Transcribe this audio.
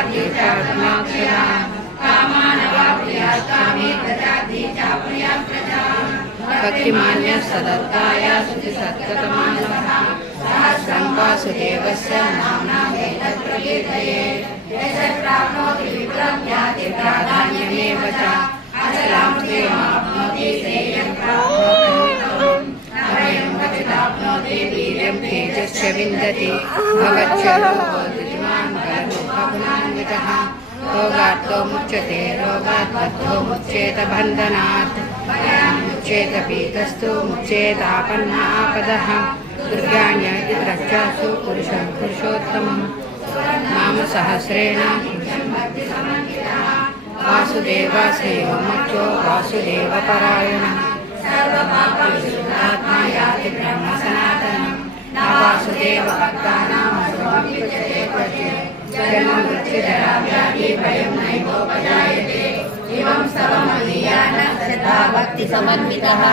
आत्माक्षरा भक्तिमान्य सदत्ताय सुतिसत्कतमानः सहस्रं वासुदेवस्य नाम्ना वेदप्रकीर्तये प्राधान्यमेव च अचलां प्रेमाप्नोति श्रेयं अभयं वीर्यं तेजश्च विन्दति बुद्धिमान् बलरूपगुणान्वितः रोगात्तो मुच्यते रोगात् मुच्येत बन्धनात् मुच्येत पीतस्तु मुच्येतापन्नापदः। दुर्गाण्यति द्रष्टासु पुरुषं पुरुषोत्तमम्। नाम सहस्रेण वासुदेवाश्रयो मुख्यो वासुदेवपरायणः सर्वपापविशुद्धात्मा याति न क्वचित् जन्म मृत्युजरा व्याधि भयं नैवोपजायते एवं स्तवमदीयान श्रद्धा भक्तिसमन्वितः